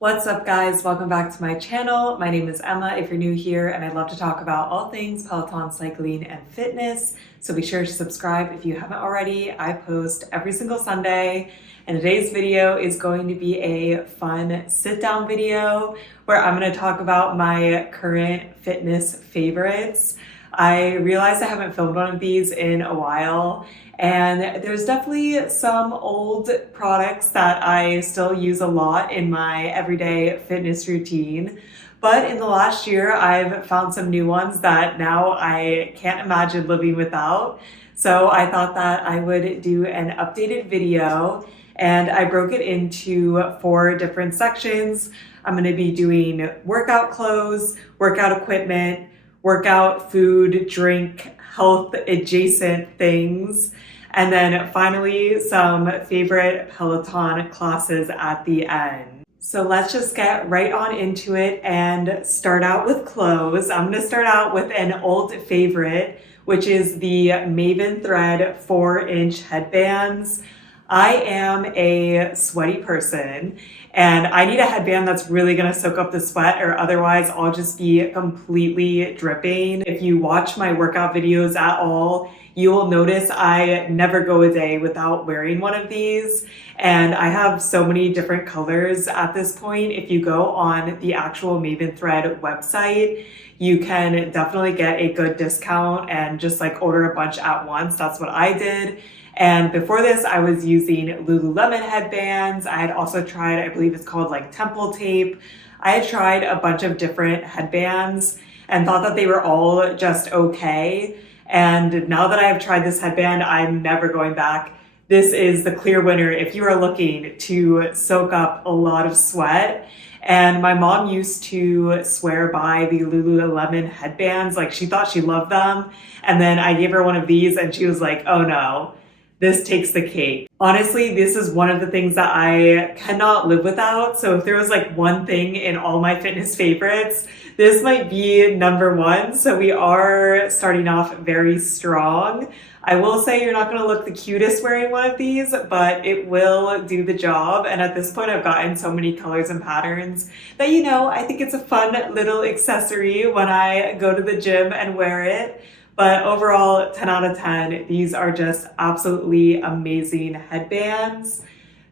What's up, guys? Welcome back to my channel. My name is Emma if you're new here, and I'd love to talk about all things Peloton cycling and fitness. So be sure to subscribe if you haven't already. I post every single Sunday, and today's video is going to be a fun sit-down video where I'm going to talk about my current fitness favorites. I realized I haven't filmed one of these in a while, and there's definitely some old products that I still use a lot in my everyday fitness routine. But in the last year, I've found some new ones that now I can't imagine living without. So I thought that I would do an updated video, and I broke it into 4 different sections. I'm going to be doing workout clothes, workout equipment, workout food, drink, health adjacent things, and then finally some favorite Peloton classes at the end. So let's just get right on into it and start out with clothes. I'm going to start out with an old favorite, which is the Maven Thread 4-inch headbands. I am a sweaty person, and I need a headband that's really going to soak up the sweat, or otherwise I'll just be completely dripping. If you watch my workout videos at all, you will notice I never go a day without wearing one of these, and I have so many different colors at this point. If you go on the actual Maven Thread website, you can definitely get a good discount and just like order a bunch at once. That's what I did. And before this, I was using Lululemon headbands. I had also tried, I believe it's called like temple tape. I had tried a bunch of different headbands and thought that they were all just okay. And now that I have tried this headband, I'm never going back. This is the clear winner if you are looking to soak up a lot of sweat. And my mom used to swear by the Lululemon headbands. Like, she thought she loved them. And then I gave her one of these and she was like, oh no, this takes the cake. Honestly, this is one of the things that I cannot live without. So if there was like one thing in all my fitness favorites, this might be number 1. So we are starting off very strong. I will say you're not going to look the cutest wearing one of these, but it will do the job. And at this point, I've gotten so many colors and patterns that, I think it's a fun little accessory when I go to the gym and wear it. But overall, 10 out of 10, these are just absolutely amazing headbands.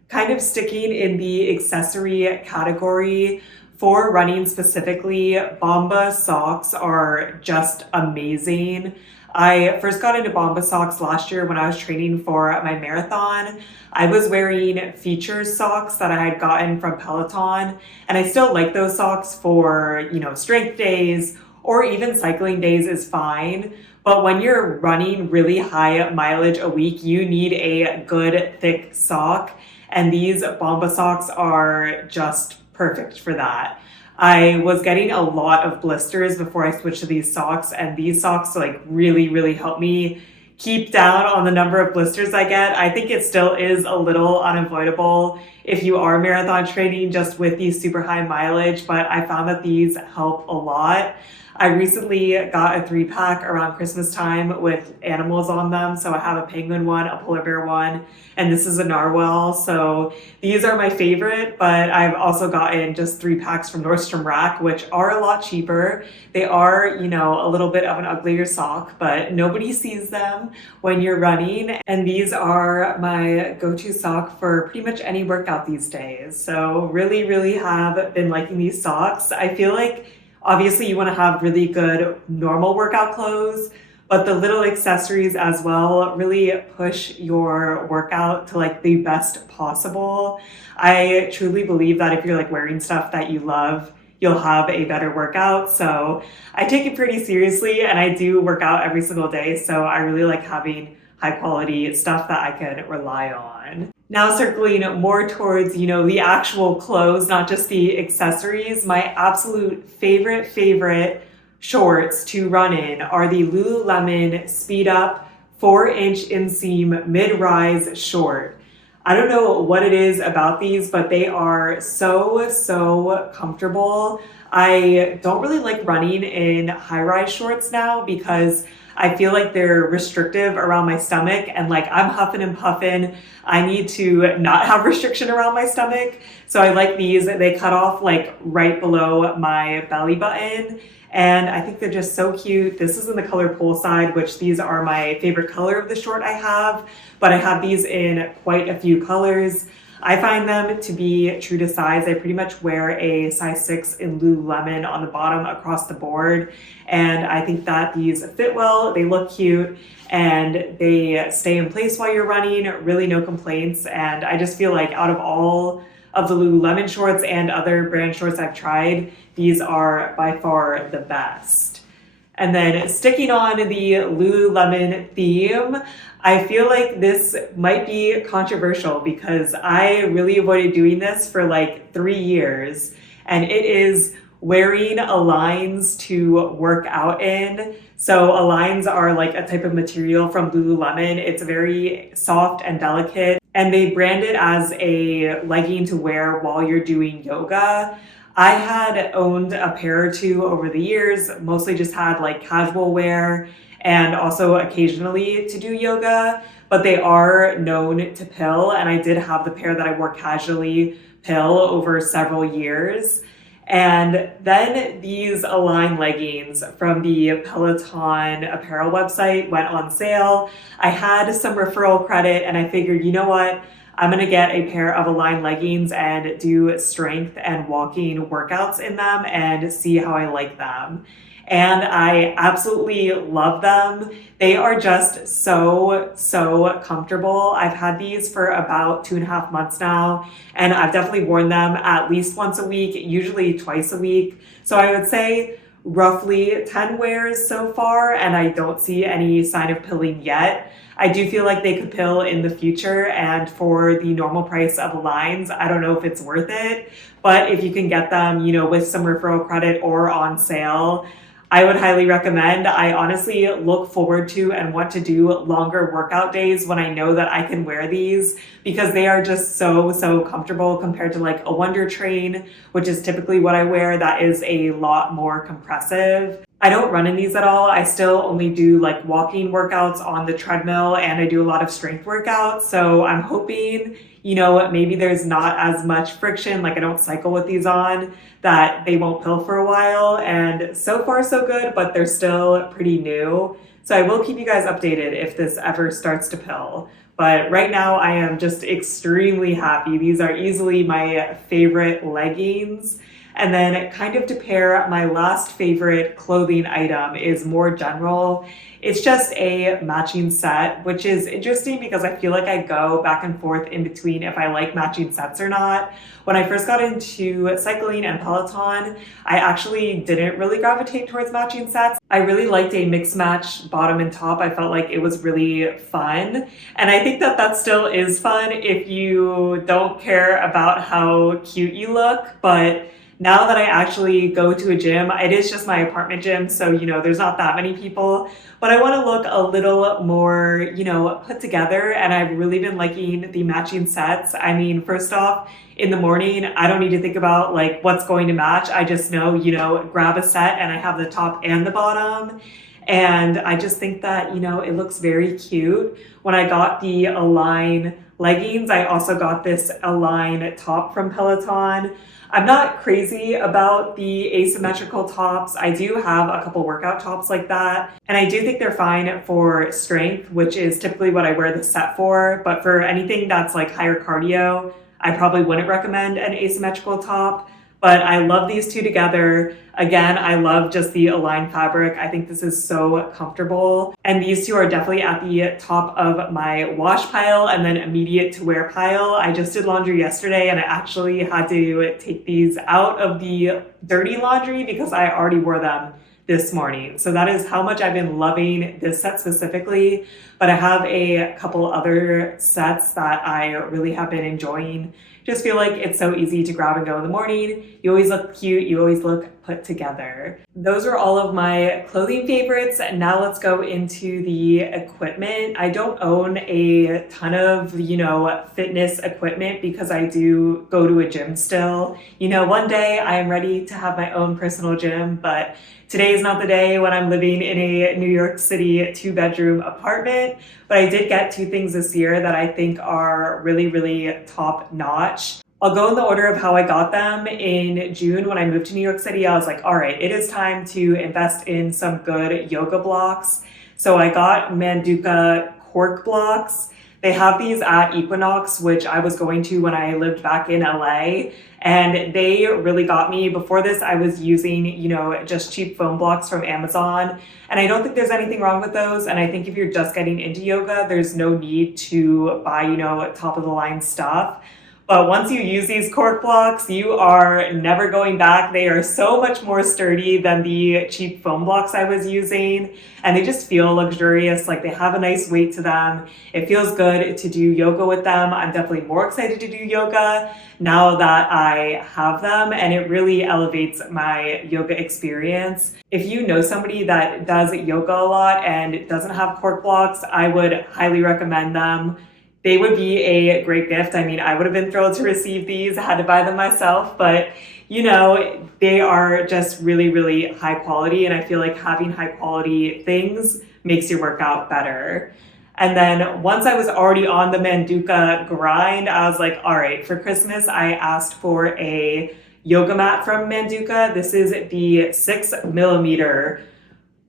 Kind of sticking in the accessory category, for running specifically, Bomba socks are just amazing. I first got into Bomba socks last year when I was training for my marathon. I was wearing Features socks that I had gotten from Peloton, and I still like those socks for, strength days or even cycling days is fine. But when you're running really high mileage a week, you need a good thick sock. And these Bomba socks are just perfect for that. I was getting a lot of blisters before I switched to these socks. And these socks really, really help me keep down on the number of blisters I get. I think it still is a little unavoidable if you are marathon training just with these super high mileage, but I found that these help a lot. I recently got a 3-pack around Christmas time with animals on them. So I have a penguin one, a polar bear one, and this is a narwhal. So these are my favorite, but I've also gotten just 3 packs from Nordstrom Rack, which are a lot cheaper. They are, a little bit of an uglier sock, but nobody sees them when you're running. And these are my go-to sock for pretty much any workout these days. So really, really have been liking these socks. I feel like obviously you want to have really good normal workout clothes, but the little accessories as well really push your workout to the best possible. I truly believe that if you're wearing stuff that you love, you'll have a better workout. So I take it pretty seriously, and I do work out every single day. So I really like having high quality stuff that I can rely on. Now circling more towards, the actual clothes, not just the accessories, my absolute favorite shorts to run in are the Lululemon Speed Up 4-inch inseam mid-rise short. I don't know what it is about these, but they are so comfortable. I don't really like running in high-rise shorts now because I feel like they're restrictive around my stomach, and like I'm huffing and puffing. I need to not have restriction around my stomach. So I like these. They cut off like right below my belly button. And I think they're just so cute. This is in the color poolside, which these are my favorite color of the short I have, but I have these in quite a few colors. I find them to be true to size. I pretty much wear a size 6 in Lululemon on the bottom across the board. And I think that these fit well, they look cute, and they stay in place while you're running. Really no complaints. And I just feel like out of all of the Lululemon shorts and other brand shorts I've tried, these are by far the best. And then sticking on the Lululemon theme, I feel like this might be controversial because I really avoided doing this for like 3 years, and it is wearing Aligns to work out in. So Aligns are like a type of material from Lululemon. It's very soft and delicate, and they brand it as a legging to wear while you're doing yoga. I had owned a pair or two over the years, mostly just had like casual wear and also occasionally to do yoga, but they are known to pill. And I did have the pair that I wore casually pill over several years. And then these Align leggings from the Peloton apparel website went on sale. I had some referral credit and I figured, you know what? I'm going to get a pair of Align leggings and do strength and walking workouts in them and see how I like them. And I absolutely love them. They are just so comfortable. I've had these for about 2.5 months now, and I've definitely worn them at least once a week, usually twice a week. So I would say roughly 10 wears so far, and I don't see any sign of pilling yet. I do feel like they could pill in the future, and for the normal price of Aligns, I don't know if it's worth it, but if you can get them, with some referral credit or on sale, I would highly recommend. I honestly look forward to and want to do longer workout days when I know that I can wear these because they are just so comfortable compared to like a Wonder Train, which is typically what I wear. That is a lot more compressive. I don't run in these at all. I still only do like walking workouts on the treadmill, and I do a lot of strength workouts. So I'm hoping, maybe there's not as much friction, like I don't cycle with these on, that they won't pill for a while. And so far so good, but they're still pretty new. So I will keep you guys updated if this ever starts to pill. But right now I am just extremely happy. These are easily my favorite leggings. And then kind of to pair, my last favorite clothing item is more general. It's just a matching set, which is interesting because I feel like I go back and forth in between if I like matching sets or not. When I first got into cycling and Peloton, I actually didn't really gravitate towards matching sets. I really liked a mix match bottom and top. I felt like it was really fun. And I think that still is fun if you don't care about how cute you look, but now that I actually go to a gym, it is just my apartment gym, so, there's not that many people, but I want to look a little more, put together, and I've really been liking the matching sets. I mean, first off, in the morning, I don't need to think about like what's going to match. I just know, grab a set and I have the top and the bottom. And I just think that, it looks very cute. When I got the Align leggings, I also got this Align top from Peloton. I'm not crazy about the asymmetrical tops. I do have a couple workout tops like that, and I do think they're fine for strength, which is typically what I wear the set for. But for anything that's like higher cardio, I probably wouldn't recommend an asymmetrical top. But I love these two together. Again, I love just the Align fabric. I think this is so comfortable. And these two are definitely at the top of my wash pile and then immediate to wear pile. I just did laundry yesterday and I actually had to take these out of the dirty laundry because I already wore them this morning. So that is how much I've been loving this set specifically. But I have a couple other sets that I really have been enjoying. Just feel like it's so easy to grab and go in the morning. You always look cute. You always look put together. Those are all of my clothing favorites. Now let's go into the equipment. I don't own a ton of, fitness equipment because I do go to a gym still. One day I am ready to have my own personal gym, but today is not the day when I'm living in a New York City 2-bedroom apartment. But I did get 2 things this year that I think are really, really top notch. I'll go in the order of how I got them. In June, when I moved to New York City, I was like, all right, it is time to invest in some good yoga blocks. So I got Manduka cork blocks. They have these at Equinox, which I was going to when I lived back in LA. And they really got me. Before this, I was using, just cheap foam blocks from Amazon. And I don't think there's anything wrong with those. And I think if you're just getting into yoga, there's no need to buy, top of the line stuff. But once you use these cork blocks, you are never going back. They are so much more sturdy than the cheap foam blocks I was using. And they just feel luxurious, like they have a nice weight to them. It feels good to do yoga with them. I'm definitely more excited to do yoga now that I have them, and it really elevates my yoga experience. If you know somebody that does yoga a lot and doesn't have cork blocks, I would highly recommend them. They would be a great gift. I mean, I would have been thrilled to receive these. I had to buy them myself, but they are just really, really high quality. And I feel like having high quality things makes your workout better. And then once I was already on the Manduka grind, I was like, all right, for Christmas, I asked for a yoga mat from Manduka. This is the 6mm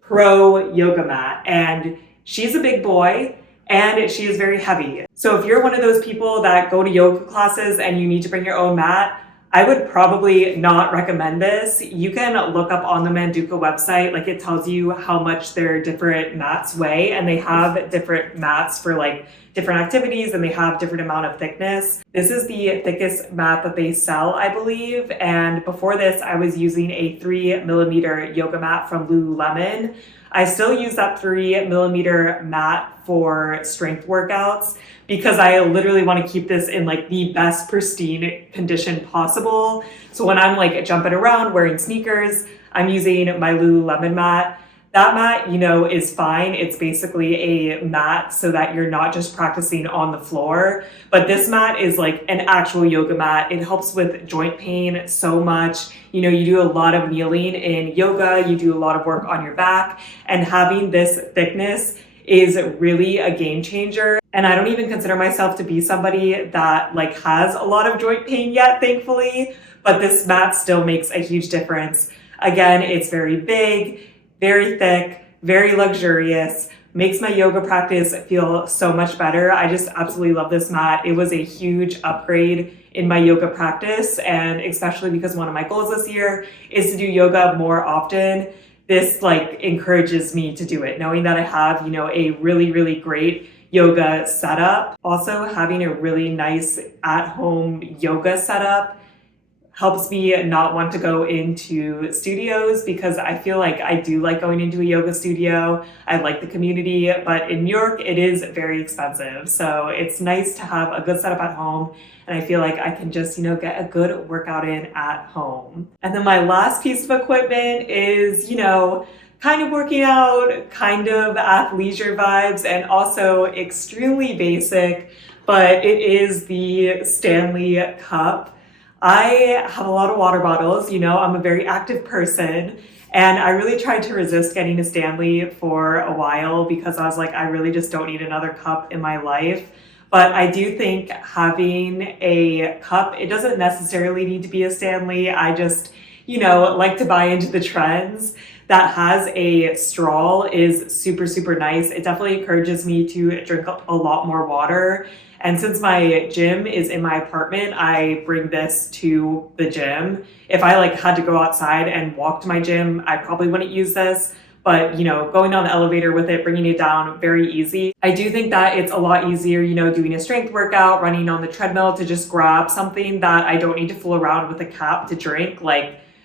Pro yoga mat. And she's a big boy. And she is very heavy. So if you're one of those people that go to yoga classes and you need to bring your own mat, I would probably not recommend this. You can look up on the Manduka website, like it tells you how much their different mats weigh, and they have different mats for like different activities, and they have different amount of thickness. This is the thickest mat that they sell, I believe. And before this, I was using a 3mm yoga mat from Lululemon. I still use that 3mm mat for strength workouts because I literally want to keep this in like the best pristine condition possible. So when I'm like jumping around wearing sneakers, I'm using my Lululemon mat. That mat, is fine. It's basically a mat so that you're not just practicing on the floor. But this mat is like an actual yoga mat. It helps with joint pain so much. You do a lot of kneeling in yoga. You do a lot of work on your back. And having this thickness is really a game changer. And I don't even consider myself to be somebody that like has a lot of joint pain yet, thankfully. But this mat still makes a huge difference. Again, it's very big, very thick, very luxurious, makes my yoga practice feel so much better. I just absolutely love this mat. It was a huge upgrade in my yoga practice, and especially because one of my goals this year is to do yoga more often. This like encourages me to do it, knowing that I have, a really, really great yoga setup. Also, having a really nice at-home yoga setup helps me not want to go into studios because I feel like I do like going into a yoga studio. I like the community, but in New York, it is very expensive. So it's nice to have a good setup at home. And I feel like I can just, get a good workout in at home. And then my last piece of equipment is, kind of working out, kind of athleisure vibes, and also extremely basic, but it is the Stanley cup. I have a lot of water bottles, I'm a very active person, and I really tried to resist getting a Stanley for a while because I was like, I really just don't need another cup in my life. But I do think having a cup, it doesn't necessarily need to be a Stanley. I just, like to buy into the trends. That has a straw is super, super nice. It definitely encourages me to drink a lot more water. And since my gym is in my apartment, I bring this to the gym. If I had to go outside and walk to my gym, I probably wouldn't use this. But, going down the elevator with it, bringing it down, very easy. I do think that it's a lot easier, doing a strength workout, running on the treadmill to just grab something that I don't need to fool around with a cap to drink.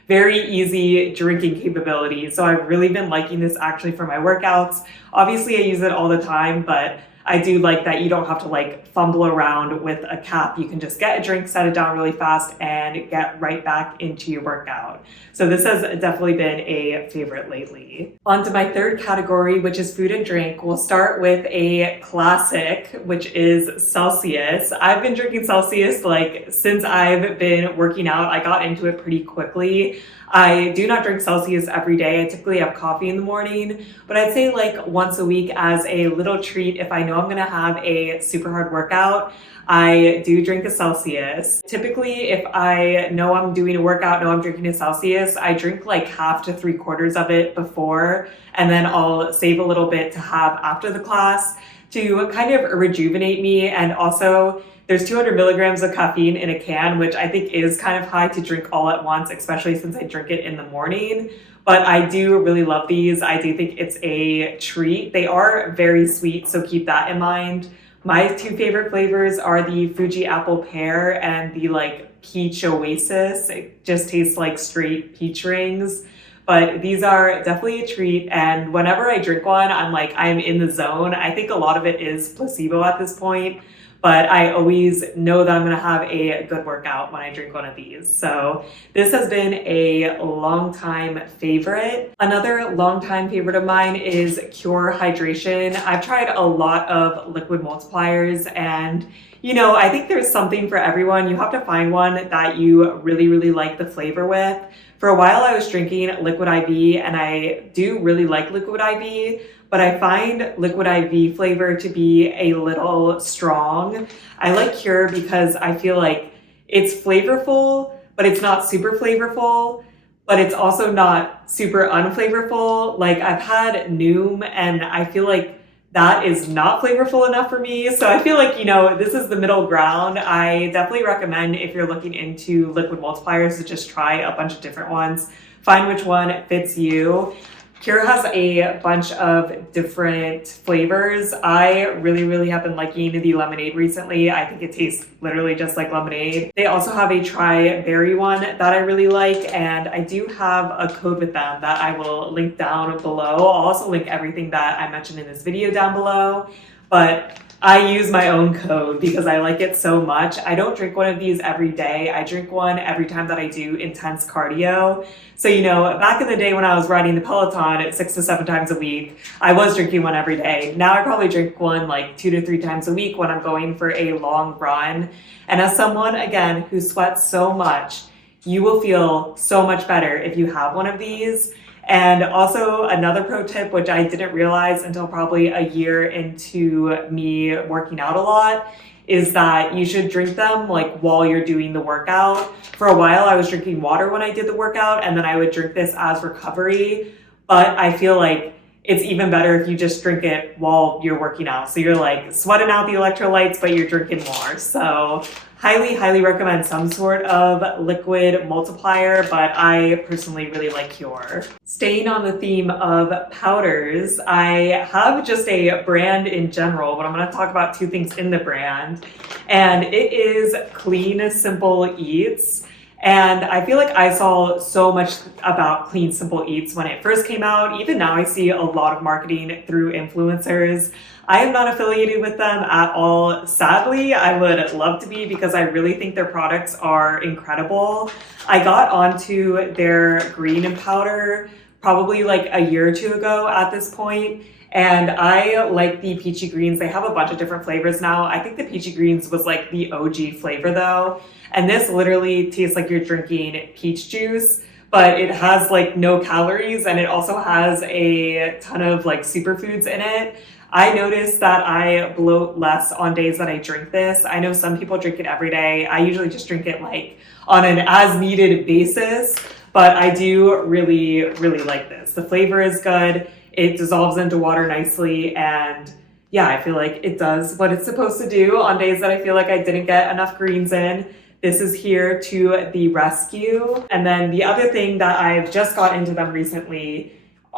Very easy drinking capability. So I've really been liking this actually for my workouts. Obviously I use it all the time, but I do like that you don't have to like fumble around with a cap. You can just get a drink, set it down really fast, and get right back into your workout. So this has definitely been a favorite lately. On to my third category, which is food and drink. We'll start with a classic, which is Celsius. I've been drinking Celsius like since I've been working out. I got into it pretty quickly. I do not drink Celsius every day. I typically have coffee in the morning, but I'd say like once a week as a little treat. If I know I'm gonna have a super hard workout, I do drink a Celsius. Typically, if I know I'm doing a workout, know I'm drinking a Celsius, I drink like half to 3/4 of it before, and then I'll save a little bit to have after the class to kind of rejuvenate me. And also, there's 200 milligrams of caffeine in a can, which I think is kind of high to drink all at once, especially since I drink it in the morning. But I do really love these. I do think it's a treat. They are very sweet, so keep that in mind. My two favorite flavors are the Fuji apple pear and the like peach oasis. It just tastes like straight peach rings. But these are definitely a treat. And whenever I drink one, I'm in the zone. I think a lot of it is placebo at this point, but I always know that I'm gonna have a good workout when I drink one of these. So this has been a long time favorite. Another long time favorite of mine is Cure Hydration. I've tried a lot of liquid multipliers, and I think there's something for everyone. You have to find one that you really, really like the flavor with. For a while I was drinking Liquid IV, and I do really like Liquid IV, but I find Liquid IV flavor to be a little strong. I like Cure because I feel like it's flavorful, but it's not super flavorful, but it's also not super unflavorful. Like I've had Noom, and I feel like that is not flavorful enough for me. So I feel like, this is the middle ground. I definitely recommend, if you're looking into liquid multipliers, to just try a bunch of different ones. Find which one fits you. Cure has a bunch of different flavors. I really, really have been liking the lemonade recently. I think it tastes literally just like lemonade. They also have a tri-berry one that I really like, and I do have a code with them that I will link down below. I'll also link everything that I mentioned in this video down below, but I use my own code because I like it so much. I don't drink one of these every day. I drink one every time that I do intense cardio. So, back in the day when I was riding the Peloton 6 to 7 times a week, I was drinking one every day. Now I probably drink one like 2 to 3 times a week when I'm going for a long run. And as someone, again, who sweats so much, you will feel so much better if you have one of these. And also another pro tip, which I didn't realize until probably a year into me working out a lot, is that you should drink them like while you're doing the workout. For a while, I was drinking water when I did the workout, and then I would drink this as recovery. But I feel like it's even better if you just drink it while you're working out. So you're like sweating out the electrolytes, but you're drinking more. So highly, highly recommend some sort of liquid multiplier, but I personally really like Cure. Staying on the theme of powders, I have just a brand in general, but I'm gonna talk about 2 things in the brand, and it is Clean Simple Eats. And I feel like I saw so much about Clean Simple Eats when it first came out. Even now I see a lot of marketing through influencers. I am not affiliated with them at all. Sadly, I would love to be because I really think their products are incredible. I got onto their green powder probably like a year or 2 ago at this point. And I like the peachy greens. They have a bunch of different flavors now. I think the peachy greens was like the OG flavor though. And this literally tastes like you're drinking peach juice, but it has like no calories, and it also has a ton of like superfoods in it. I noticed that I bloat less on days that I drink this. I know some people drink it every day. I usually just drink it like on an as needed basis, but I do really, really like this. The flavor is good. It dissolves into water nicely, and yeah, I feel like it does what it's supposed to do on days that I feel like I didn't get enough greens in. This is here to the rescue. And then the other thing that I've just got into them recently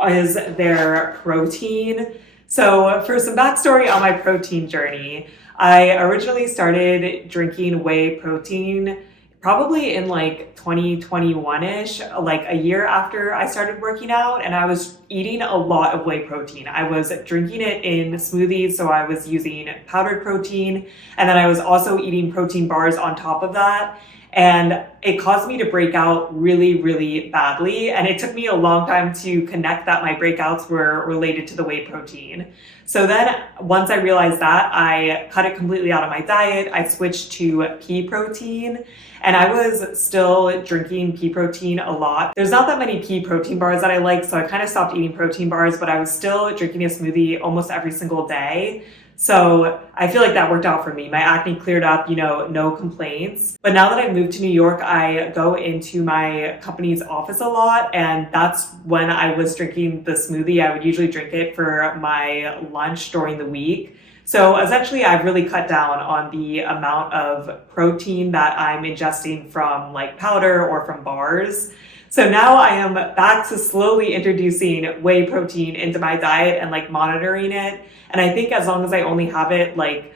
is their protein. So for some backstory on my protein journey, I originally started drinking whey protein probably in like 2021-ish, like a year after I started working out, and I was eating a lot of whey protein. I was drinking it in smoothies, so I was using powdered protein, and then I was also eating protein bars on top of that. And it caused me to break out really, really badly. And it took me a long time to connect that my breakouts were related to the whey protein. So then once I realized that, I cut it completely out of my diet. I switched to pea protein, and I was still drinking pea protein a lot. There's not that many pea protein bars that I like, so I kind of stopped eating protein bars, but I was still drinking a smoothie almost every single day. So I feel like that worked out for me. My acne cleared up, no complaints. But now that I moved to New York, I go into my company's office a lot. And that's when I was drinking the smoothie. I would usually drink it for my lunch during the week. So essentially, I've really cut down on the amount of protein that I'm ingesting from like powder or from bars. So now I am back to slowly introducing whey protein into my diet and like monitoring it. And I think as long as I only have it like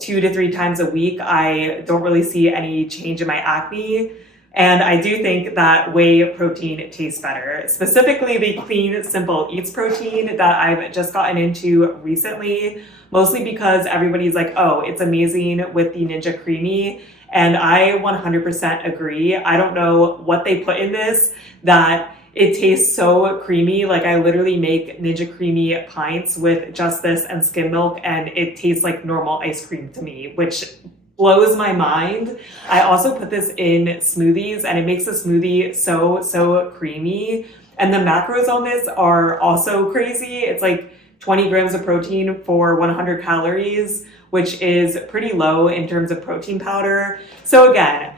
2 to 3 times a week, I don't really see any change in my acne. And I do think that whey protein tastes better, specifically the Clean Simple Eats protein that I've just gotten into recently, mostly because everybody's like, oh, it's amazing with the Ninja Creamy. And I 100% agree. I don't know what they put in this that it tastes so creamy. Like I literally make Ninja Creamy pints with just this and skim milk, and it tastes like normal ice cream to me, which blows my mind. I also put this in smoothies, and it makes the smoothie so creamy. And the macros on this are also crazy. It's like 20 grams of protein for 100 calories, which is pretty low in terms of protein powder. So again,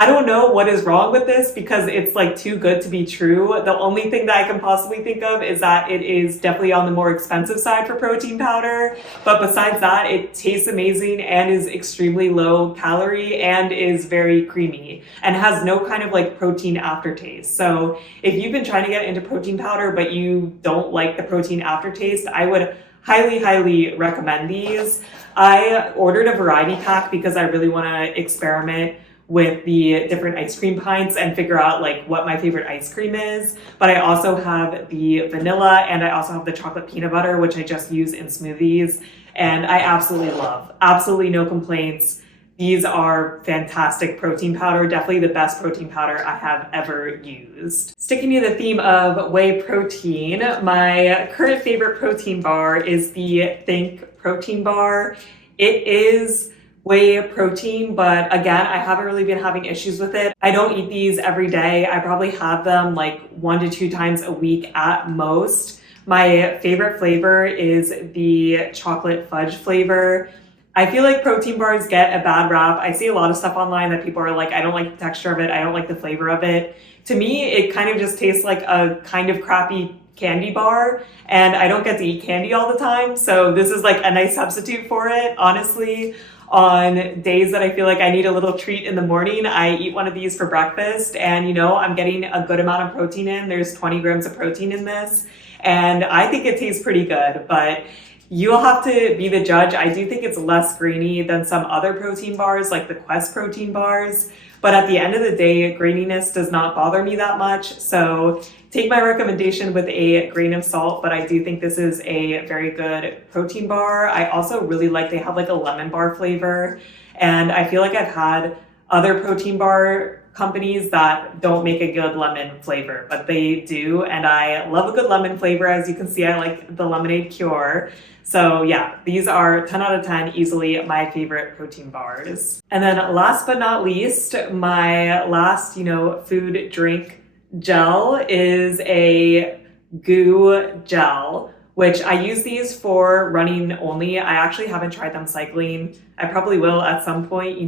I don't know what is wrong with this because it's like too good to be true. The only thing that I can possibly think of is that it is definitely on the more expensive side for protein powder. But besides that, it tastes amazing and is extremely low calorie and is very creamy and has no kind of like protein aftertaste. So if you've been trying to get into protein powder, but you don't like the protein aftertaste, I would highly recommend these. I ordered a variety pack because I really want to experiment with the different ice cream pints and figure out like what my favorite ice cream is. But I also have the vanilla and I also have the chocolate peanut butter, which I just use in smoothies. And I absolutely love, absolutely no complaints. These are fantastic protein powder, definitely the best protein powder I have ever used. Sticking to the theme of whey protein, my current favorite protein bar is the Think protein bar. It is whey protein, but again, I haven't really been having issues with it. I don't eat these every day. I probably have them like 1 to 2 times a week at most. My favorite flavor is the chocolate fudge flavor. I feel like protein bars get a bad rap. I see a lot of stuff online that people are like, I don't like the texture of it. I don't like the flavor of it. To me, it kind of just tastes like a kind of crappy candy bar, and I don't get to eat candy all the time. So this is like a nice substitute for it, honestly. On days that I feel like I need a little treat in the morning, I eat one of these for breakfast, and I'm getting a good amount of protein in. There's 20 grams of protein in this, and I think it tastes pretty good, but you'll have to be the judge. I do think it's less grainy than some other protein bars, like the Quest protein bars, but at the end of the day, graininess does not bother me that much. So take my recommendation with a grain of salt, but I do think this is a very good protein bar. I also really like, they have like a lemon bar flavor, and I feel like I've had other protein bar companies that don't make a good lemon flavor, but they do, and I love a good lemon flavor. As you can see, I like the lemonade cure. So yeah, these are 10 out of 10, easily my favorite protein bars. And then last but not least, my last, food drink gel is a goo gel, which I use these for running only. I actually haven't tried them cycling. I probably will at some point,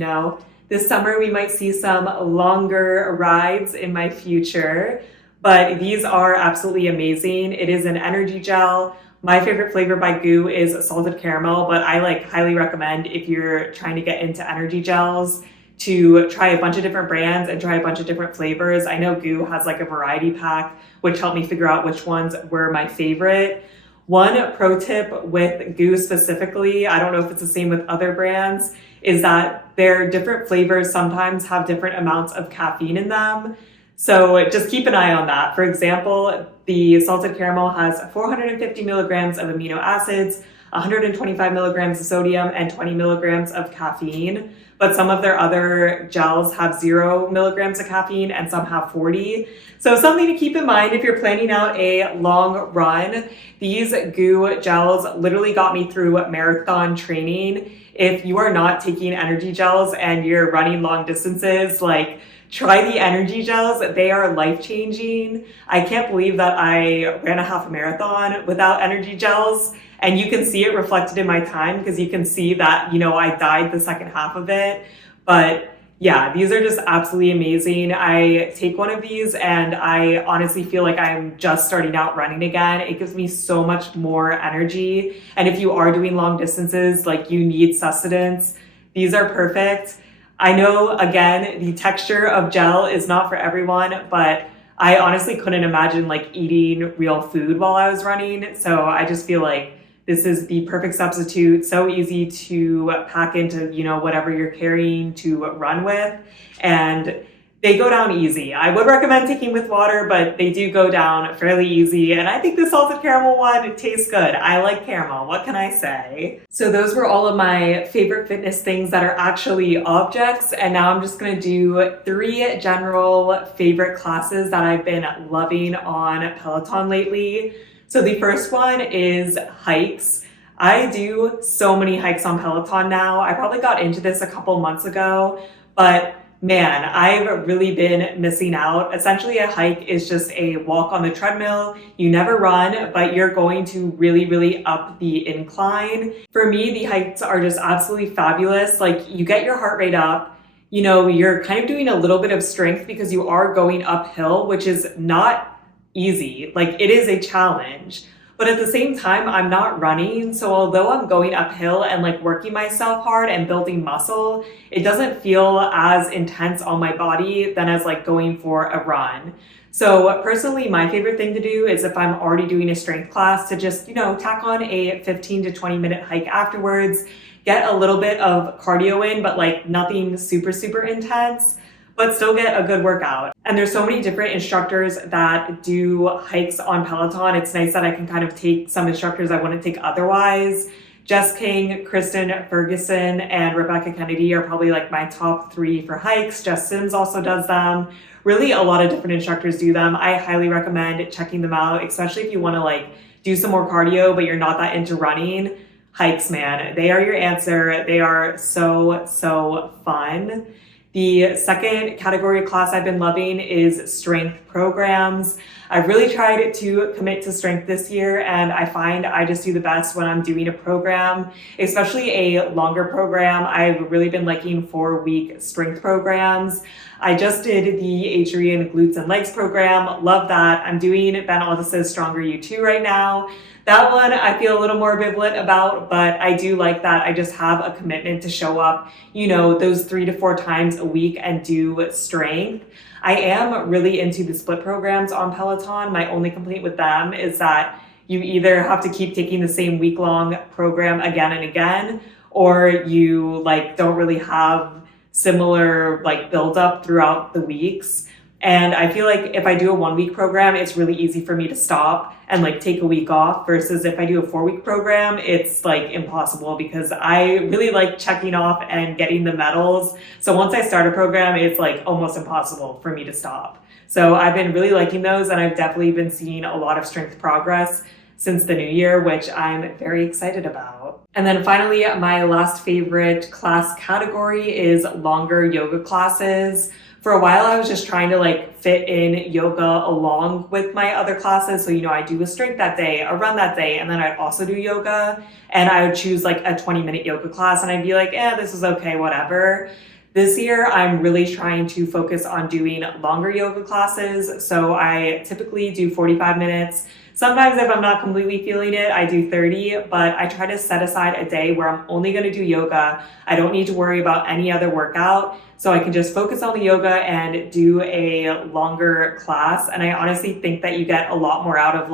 This summer we might see some longer rides in my future, but these are absolutely amazing. It is an energy gel. My favorite flavor by Goo is salted caramel, but I highly recommend if you're trying to get into energy gels to try a bunch of different brands and try a bunch of different flavors. I know Goo has a variety pack, which helped me figure out which ones were my favorite. One pro tip with Goo specifically, I don't know if it's the same with other brands, is that their different flavors sometimes have different amounts of caffeine in them. So just keep an eye on that. For example, the salted caramel has 450 milligrams of amino acids, 125 milligrams of sodium, and 20 milligrams of caffeine. But some of their other gels have 0 milligrams of caffeine and some have 40. So something to keep in mind if you're planning out a long run. These goo gels literally got me through marathon training. If you are not taking energy gels and you're running long distances, like, try the energy gels. They are life-changing. I can't believe that I ran a half marathon without energy gels. And you can see it reflected in my time because you can see that, I died the second half of it. But yeah, these are just absolutely amazing. I take one of these and I honestly feel like I'm just starting out running again. It gives me so much more energy. And if you are doing long distances, like, you need sustenance, these are perfect. I know, again, the texture of gel is not for everyone, but I honestly couldn't imagine like eating real food while I was running. So I just feel like this is the perfect substitute. So easy to pack into, whatever you're carrying to run with. And they go down easy. I would recommend taking with water, but they do go down fairly easy. And I think the salted caramel one tastes good. I like caramel. What can I say? So those were all of my favorite fitness things that are actually objects. And now I'm just going to do 3 general favorite classes that I've been loving on Peloton lately. So the first one is hikes. I do so many hikes on Peloton now. I probably got into this a couple months ago, but man, I've really been missing out. Essentially, a hike is just a walk on the treadmill. You never run, but you're going to really, really up the incline. For me, the hikes are just absolutely fabulous. Like, you get your heart rate up. You're kind of doing a little bit of strength because you are going uphill, which is not easy. Like, it is a challenge. But at the same time, I'm not running. So although I'm going uphill and like working myself hard and building muscle, it doesn't feel as intense on my body than as like going for a run. So personally, my favorite thing to do is if I'm already doing a strength class to just, tack on a 15 to 20 minute hike afterwards, get a little bit of cardio in, but like nothing super, super intense, but still get a good workout. And there's so many different instructors that do hikes on Peloton. It's nice that I can kind of take some instructors I wouldn't take otherwise. Jess King, Kristen Ferguson, and Rebecca Kennedy are probably like my top 3 for hikes. Jess Sims also does them. Really, a lot of different instructors do them. I highly recommend checking them out, especially if you want to like do some more cardio, but you're not that into running. Hikes, man, they are your answer. They are so, so fun. The second category of class I've been loving is strength programs. I've really tried to commit to strength this year, and I find I just do the best when I'm doing a program, especially a longer program. I've really been liking 4-week strength programs. I just did the Adrian Glutes and Legs program. Love that. I'm doing Ben Aldis's Stronger You 2 right now. That one I feel a little more ambivalent about, but I do like that I just have a commitment to show up, those 3 to 4 times a week and do strength. I am really into the split programs on Peloton. My only complaint with them is that you either have to keep taking the same week-long program again and again, or you don't really have similar build up throughout the weeks. And I feel like if I do a 1-week program, it's really easy for me to stop and take a week off, versus if I do a 4-week program, it's impossible because I really like checking off and getting the medals. So once I start a program, it's almost impossible for me to stop. So I've been really liking those, and I've definitely been seeing a lot of strength progress since the new year, which I'm very excited about. And then finally, my last favorite class category is longer yoga classes. For a while, I was just trying to fit in yoga along with my other classes. So, I do a strength that day, a run that day, and then I'd also do yoga. And I would choose a 20-minute yoga class, and I'd be like, this is okay, whatever. This year, I'm really trying to focus on doing longer yoga classes. So I typically do 45 minutes. Sometimes if I'm not completely feeling it, I do 30, but I try to set aside a day where I'm only going to do yoga. I don't need to worry about any other workout. So I can just focus on the yoga and do a longer class. And I honestly think that you get a lot more out of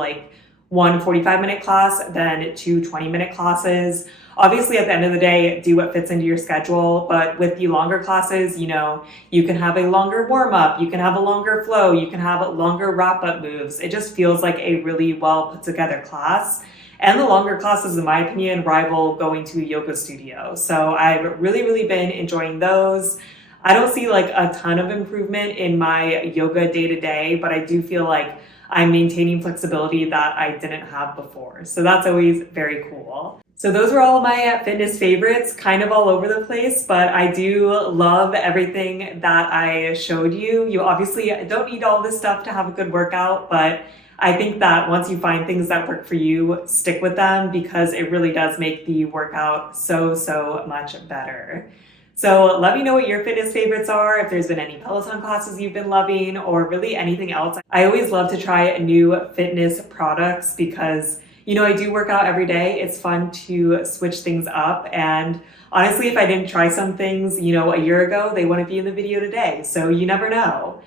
one 45-minute class, then two 20-minute classes. Obviously, at the end of the day, do what fits into your schedule. But with the longer classes, you can have a longer warm up, you can have a longer flow, you can have longer wrap up moves. It just feels like a really well put together class. And the longer classes, in my opinion, rival going to a yoga studio. So I've really, really been enjoying those. I don't see like a ton of improvement in my yoga day to day, but I do feel like I'm maintaining flexibility that I didn't have before. So that's always very cool. So those were all my fitness favorites, kind of all over the place, but I do love everything that I showed you. You obviously don't need all this stuff to have a good workout, but I think that once you find things that work for you, stick with them because it really does make the workout so, so much better. So let me know what your fitness favorites are, if there's been any Peloton classes you've been loving, or really anything else. I always love to try new fitness products because I do work out every day. It's fun to switch things up. And honestly, if I didn't try some things, a year ago, they wouldn't be in the video today. So you never know.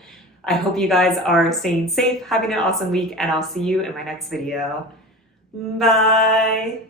I hope you guys are staying safe, having an awesome week, and I'll see you in my next video. Bye.